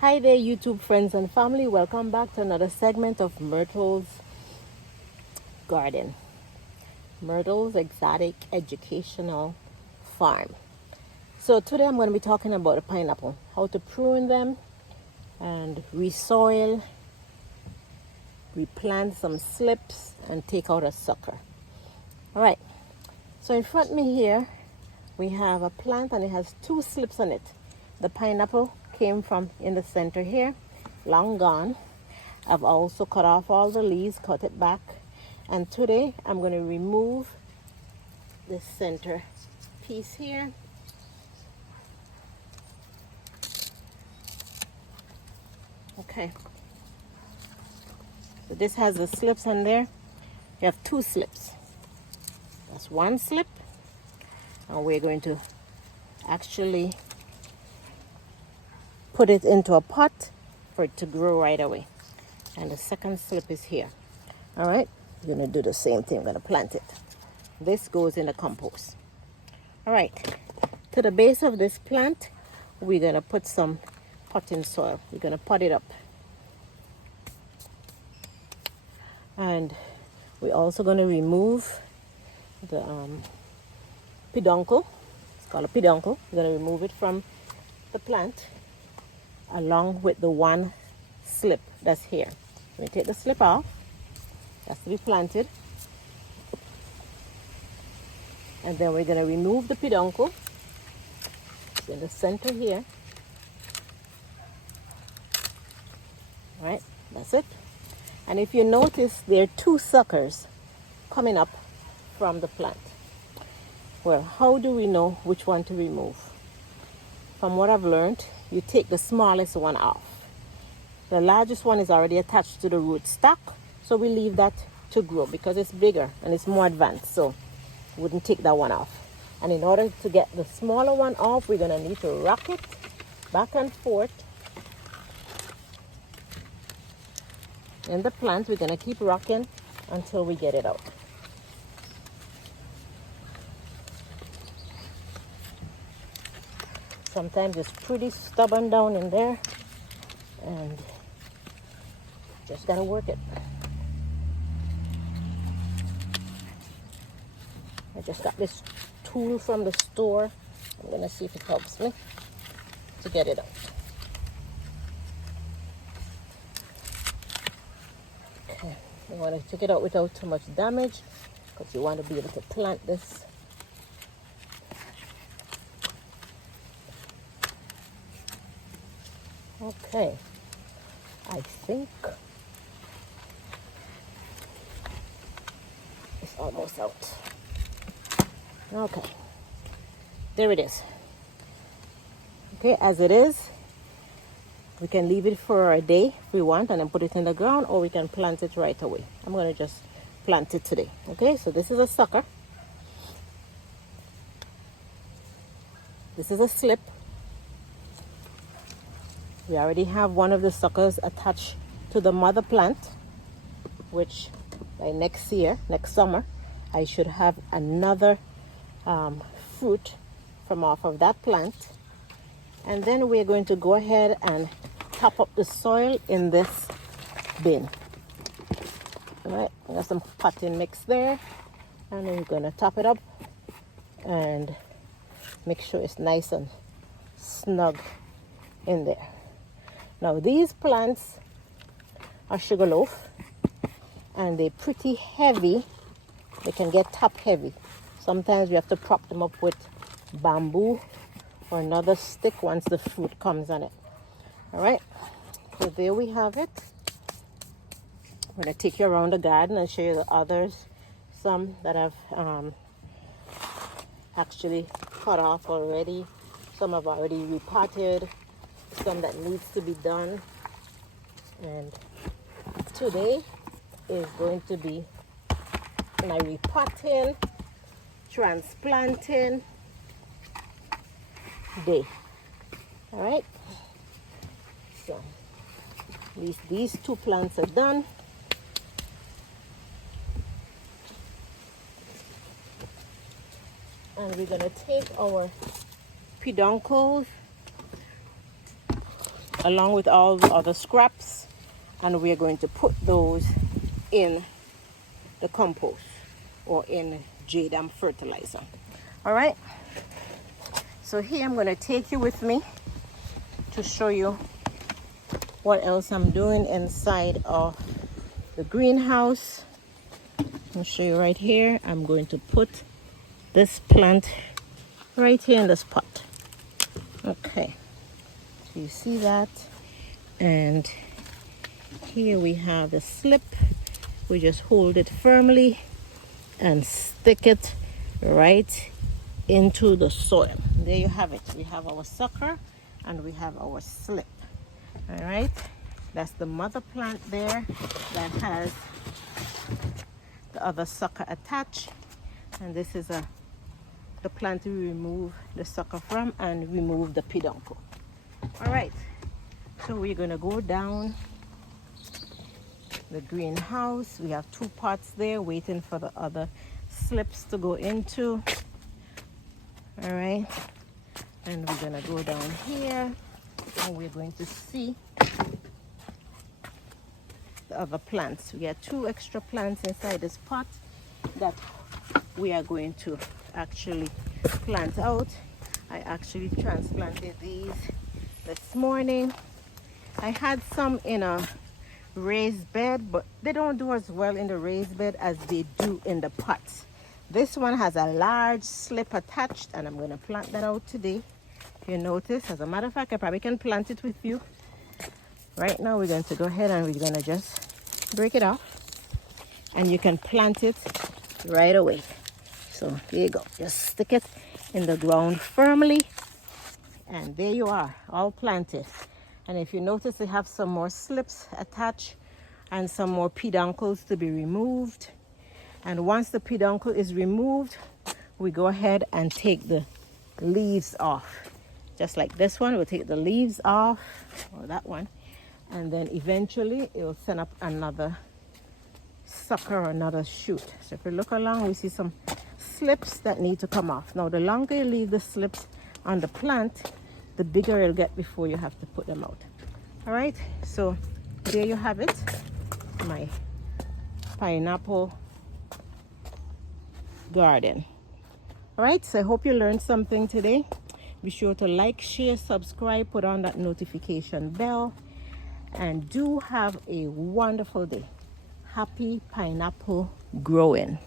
Hi there, YouTube friends and family. Welcome back to another segment of Myrtle's Garden. Myrtle's Exotic Educational Farm. So today I'm going to be talking about a pineapple, how to prune them and resoil, replant some slips and take out a sucker. All right, so in front of me here, we have a plant and it has two slips on it. The pineapple came from in the center here, long gone. I've also cut off all the leaves, cut it back. And today I'm going to remove the center piece here. Okay. So this has the slips on there. You have two slips. That's one slip. And we're going to actually put it into a pot for it to grow right away. And the second slip is here. All right, you're gonna do the same thing. I'm gonna plant it. This goes in the compost. All right, to the base of this plant, we're gonna put some potting soil. We're gonna pot it up. And we're also gonna remove the peduncle. It's called a peduncle. We're gonna remove it from the plant along with the one slip that's here. We take the slip off. That's to be planted. And then we're going to remove the peduncle. It's in the center here. All right, that's it. And if you notice, there are two suckers coming up from the plant. Well, how do we know which one to remove? From what I've learned, you take the smallest one off. The largest one is already attached to the root stock, so we leave that to grow because it's bigger and it's more advanced, so wouldn't take that one off. And in order to get the smaller one off, we're gonna need to rock it back and forth in the plant. We're gonna keep rocking until we get it out. Sometimes it's pretty stubborn down in there and just gotta work it. I just got this tool from the store. I'm gonna see if it helps me to get it out. Okay, you want to take it out without too much damage because you want to be able to plant this. Okay, I think it's almost out. Okay, there it is. Okay, as it is, we can leave it for a day if we want and then put it in the ground, or we can plant it right away. I'm going to just plant it today. Okay, so this is a sucker. This is a slip. We already have one of the suckers attached to the mother plant, which by next year, next summer, I should have another fruit from off of that plant. And then we're going to go ahead and top up the soil in this bin. All right, I got some potting mix there, and then we're going to top it up and make sure it's nice and snug in there. Now these plants are sugarloaf and they're pretty heavy. They can get top heavy. Sometimes we have to prop them up with bamboo or another stick once the fruit comes on it. All right, so there we have it. I'm going to take you around the garden and show you the others. Some that I've actually cut off already. Some I've already repotted. Some that needs to be done. And today is going to be my repotting, transplanting day. All right, so at least these two plants are done. And we're gonna take our peduncles along with all the other scraps, and we're going to put those in the compost or in JDAM fertilizer. All right, so here I'm going to take you with me to show you what else I'm doing inside of the greenhouse. I'll show you right here. I'm going to put this plant right here in this pot. Okay, so you see that, and here we have a slip. We just hold it firmly and stick it right into the soil. There you have it. We have our sucker and we have our slip. All right, that's the mother plant there that has the other sucker attached, and this is the plant we remove the sucker from and remove the peduncle. All right, so we're going to go down the greenhouse. We have 2 pots there waiting for the other slips to go into. All right, and we're going to go down here and we're going to see the other plants. We have 2 extra plants inside this pot that we are going to actually plant out. I actually transplanted these this morning. I had some in a raised bed, but they don't do as well in the raised bed as they do in the pots. This one has a large slip attached, and I'm going to plant that out today. If you notice, as a matter of fact, I probably can plant it with you. Right now we're going to go ahead and we're going to just break it off, and you can plant it right away. So there you go, just stick it in the ground firmly, and there you are, all planted. And if you notice, they have some more slips attached and some more peduncles to be removed. And once the peduncle is removed, we go ahead and take the leaves off. Just like this one, we'll take the leaves off, or that one, and then eventually it will send up another sucker or another shoot. So if you look along, we see some slips that need to come off. Now the longer you leave the slips on the plant, the bigger it'll get before you have to put them out. All right, so there you have it, my pineapple garden. All right, so I hope you learned something today. Be sure to like, share, subscribe, put on that notification bell, and do have a wonderful day. Happy pineapple growing.